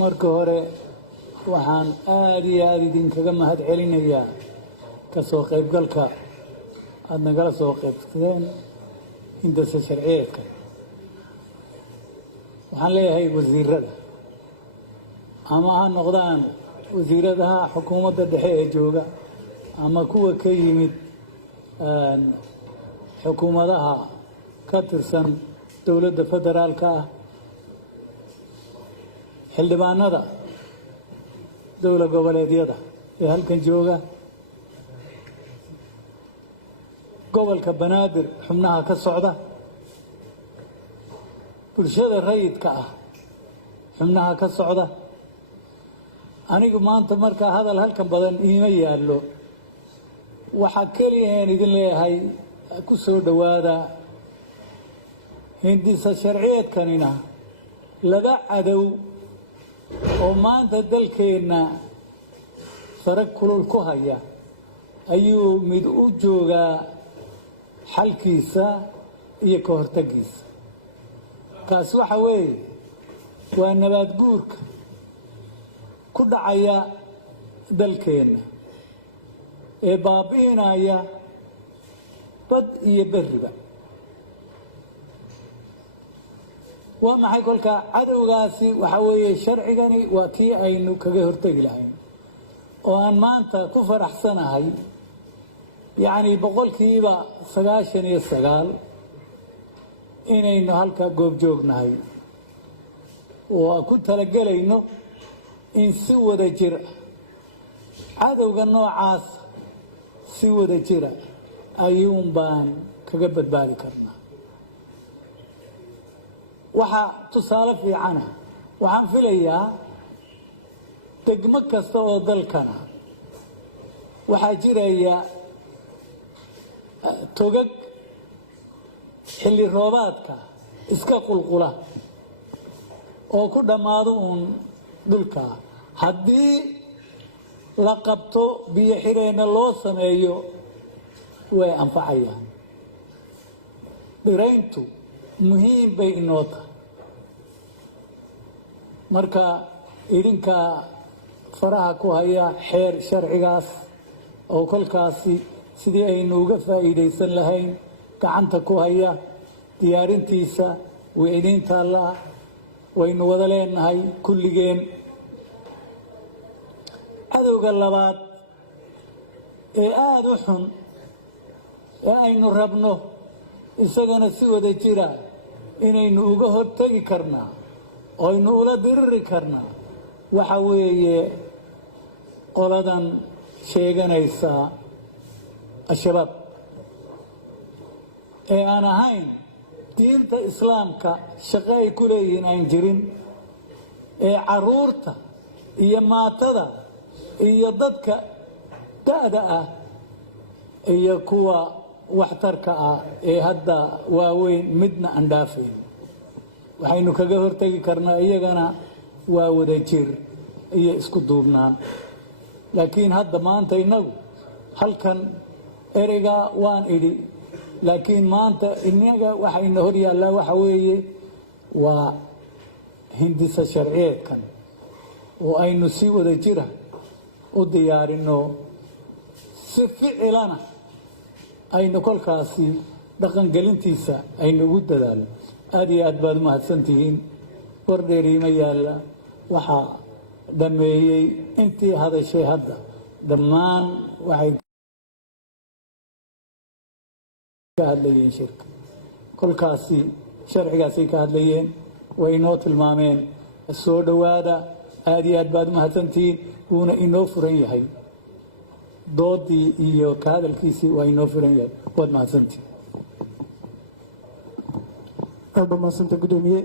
marka hore waxaan aad iyo aad idinkaga mahad celinayaa ka soo qaybgalka aad nagala soo qaybsadeen hindasa sharciyeedka. waxaan leeyahay wasiirada ama ha noqdaan wasiiradaha xukuumadda dhexe ee jooga ama kuwa ka yimid xukuumadaha ka tirsan dowladda federaalka ah, xildhibaanada dowlad goboleedyada ee halkan jooga, gobolka banaadir xubnaha ka socda, bulshada rayidka ah xubnaha ka socda. anigu maanta markaa hadal halkan badan iima yaallo, waxaa keliya aan idin leeyahay ku soo dhowaada hindisa sharciyeedkanina laba cadow oo maanta dalkeenna sare kulul ku haya ayuu mid u joogaa xalkiisa iyo ka hortaggiisa. kaas waxa weeye waa nabaad guurka ku dhacaya dalkeenna ee baabi'inaya bad iyo berriba. waa maxay kolkaa cadowgaasi? waxa weeye sharcigani waa kii aynu kaga hortegi lahayn oo aan maanta ku faraxsanahay, yacni 99% inaynu halka goobjoognahay oo ku talagelayno in si wada jir cadowga noocaas si wada jira ayuun baan kaga badbaadi karnaa. waxaa tusaale fiicana, waxaan filayaa degmo kasta oo dalkana waxaa jiraya togag xilli roobaadka iska qulqula oo ku dhammaado uun dhulka. haddii la qabto biyo xireenna loo sameeyo way anfacayaan. dhirayntu muhiim bay inoo tahay. marka idinka faraha ku haya xeer sharcigaas oo kolkaasi sidii aynu uga faa'iidaysan lahayn gacanta ku haya diyaarintiisa way idin taallaa, waynu wada leenahay kulligeen. cadowga labaad ee aada u xun ee aynu rabno isagana si wada jira inaynu uga hortegi karnaa oo aynu ula diriri karnaa waxa weeye qoladan sheeganaysa al-shabaab ee aan ahayn diinta islaamka shaqo ay ku leeyihiin aan jirin, ee caruurta iyo maatada iyo dadka da'da ah iyo kuwa waxtarka ah ee hadda waaweyn midna aan dhaafayn. waxaynu kaga hortegi karnaa iyagana waa wada jir iyo isku duubnaan. laakiin hadda maanta innagu halkan ereygaa waan idhi, laakiin maanta innaga waxayna hor yaallaa waxa weeye waa hindisa sharciyeedkan oo aynu si wada jira u diyaarinno, si ficilana aynu kolkaasi dhaqangelintiisa aynu ugu dadaalno. aad iyo aad baad u mahadsantihiin. wardheer iima yaalla, waxaa dhammeeyey intii hadashay hadda dhammaan waxay ka hadlayeen shirka. kolkaasi sharcigaasay ka hadlayeen, way inoo tilmaameen. soo dhowaada, aad iyo aad baad u mahadsantihiin. wuuna inoo furan yahay, doodii iyo ka hadalkiisii waa inoo furan yahay. waad mahadsantihiin. aad baa mahadsantahay gudoomiye.